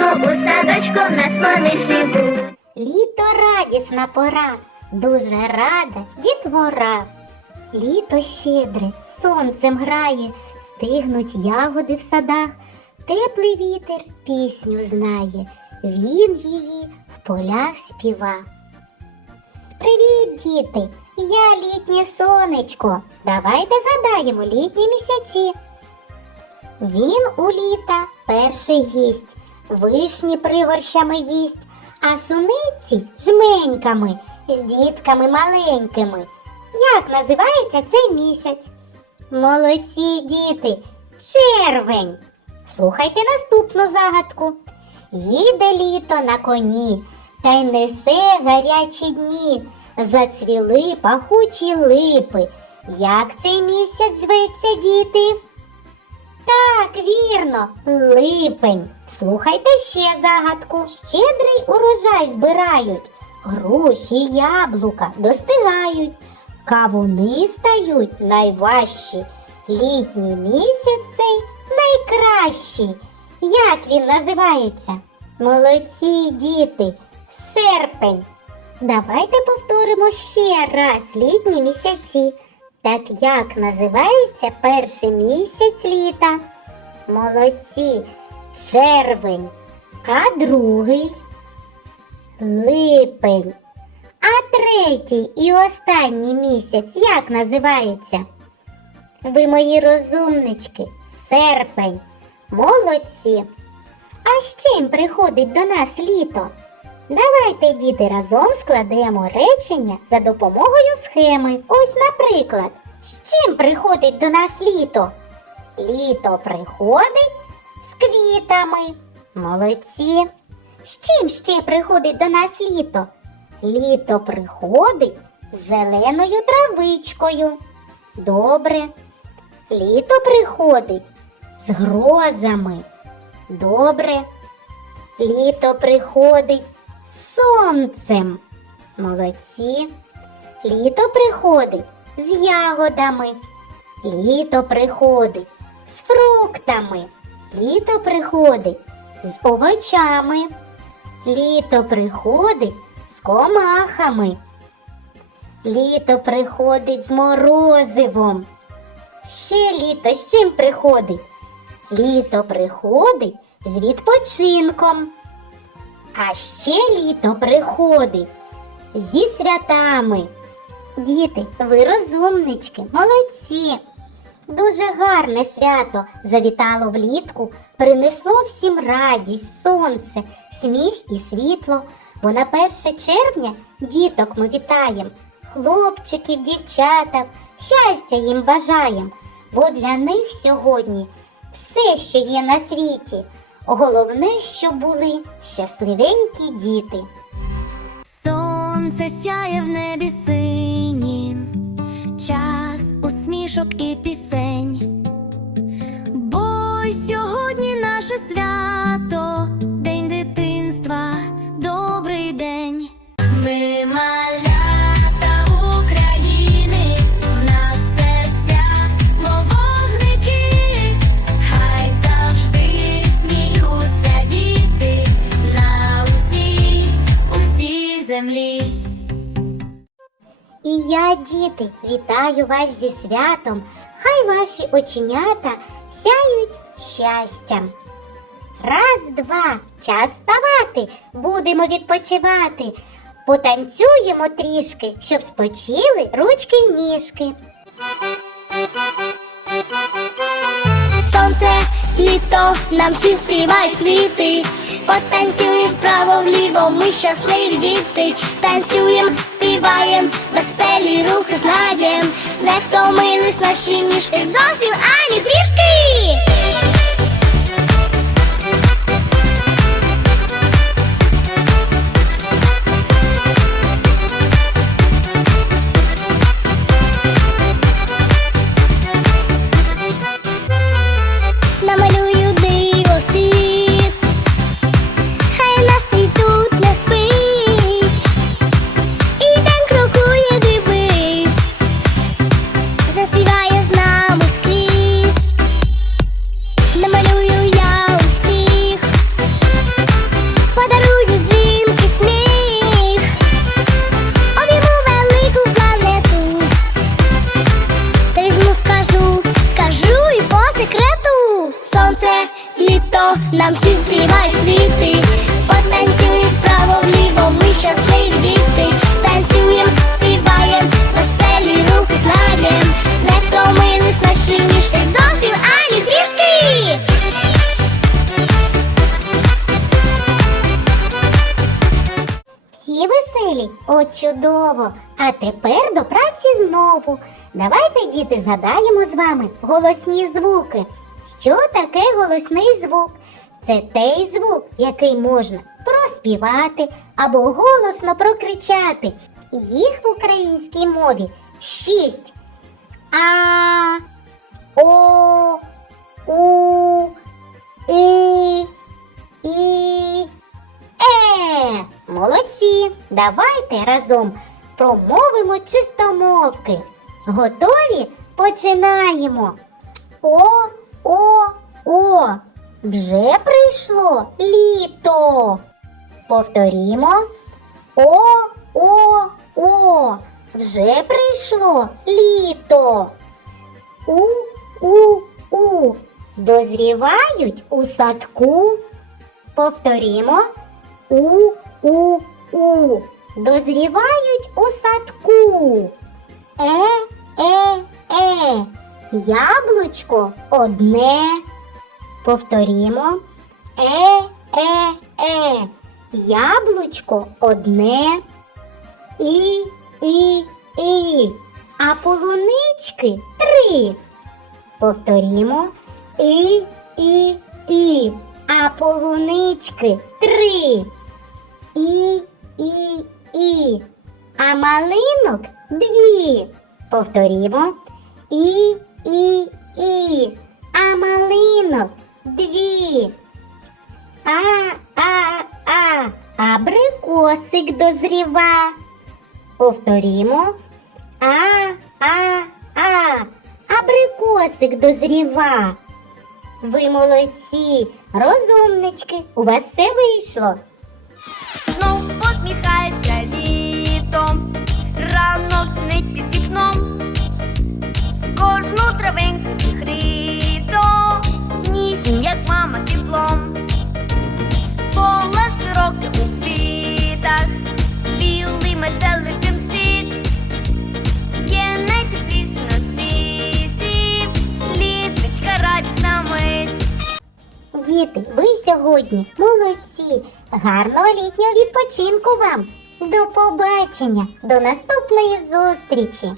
сонечко в нас вони. Літо радісна пора, дуже рада дітвора. Літо щедре, сонцем грає, стигнуть ягоди в садах, теплий вітер пісню знає, він її в полях співа. Привіт, діти! Я літнє сонечко. Давайте згадаємо літні місяці. Він у літа перший гість, вишні пригорщами їсть, а суниці жменьками з дітками маленькими. Як називається цей місяць? Молодці діти, червень. Слухайте наступну загадку. Їде літо на коні, та й несе гарячі дні. Зацвіли пахучі липи. Як цей місяць зветься, діти? Так, вірно, липень. Слухайте ще загадку. Щедрий урожай збирають, груші, яблука достигають, кавуни стають найважчі. Літній місяць цей найкращий. Як він називається? Молодці діти, серпень. Давайте повторимо ще раз літні місяці. Так як називається перший місяць літа? Молодці, червень, а другий липень. А третій і останній місяць як називається? Ви мої розумнички, серпень, молодці. А з чим приходить до нас літо? Давайте, діти, разом складемо речення за допомогою схеми. Ось, наприклад, з чим приходить до нас літо? Літо приходить з квітами. Молодці. З чим ще приходить до нас літо? Літо приходить з зеленою травичкою. Добре. Літо приходить з грозами. Добре. Літо приходить з сонцем. Молодці. Літо приходить з ягодами. Літо приходить з фруктами. Літо приходить з овочами. Літо приходить з комахами. Літо приходить з морозивом. Ще літо з чим приходить? Літо приходить з відпочинком. А ще літо приходить зі святами. Діти, ви розумнички, молодці. Дуже гарне свято завітало влітку, принесло всім радість, сонце, сміх і світло. Бо на 1 червня діток ми вітаємо, хлопчиків, дівчаток, щастя їм бажаєм, бо для них сьогодні все, що є на світі. Головне, щоб були щасливенькі діти. Сонце сяє в небі синім, час усмішок і пісень. Бо сьогодні наше свято, діти, вітаю вас зі святом. Хай ваші оченята сяють щастям. Раз, два, час вставати, будемо відпочивати. Потанцюємо трішки, щоб спочили ручки й ніжки. Сонце, літо, нам всі співають квіти. Потанцюємо вправо вліво, ми щасливі діти. Танцюєм, співаєм, веселі рухи знаєм. Не втомились наші ніжки зовсім ані трішки. світи, вправо вліво, ми щасливі діти, танцюєм, співаєм, веселі руки знаєм, не втомились наші ніжки зовсім. Всі веселі, о чудово! А тепер до праці знову. Давайте, діти, згадаємо з вами голосні звуки. Що таке голосний звук? Це той звук, який можна проспівати або голосно прокричати. Їх в українській мові шість. А, О, У, І, І, Е. Молодці! Давайте разом промовимо чистомовки. Готові? Починаємо. О, о, о. Вже прийшло літо. Повторімо. О, о, о. Вже прийшло літо. У, у, у. Дозрівають у садку. Повторімо. У, у, у. Дозрівають у садку. Е, е, е. Яблучко одне. Повторімо. Е, е, е. Яблучко одне. І, і, і. А полунички три. Повторімо. І, і, і. А полунички три. І, і, і. А малинок дві. Повторімо. І, і, і. А малинок дві. А, а, а. Абрикосик дозріва. Повторімо. А, а, а. Абрикосик дозріва. Ви молодці, розумнички, у вас все вийшло. Знов посміхається літо, ранок дзвонить під вікном, кожну травинку зігріто, Діти, ви сьогодні молодці. Гарного літнього відпочинку вам. До побачення, до наступної зустрічі.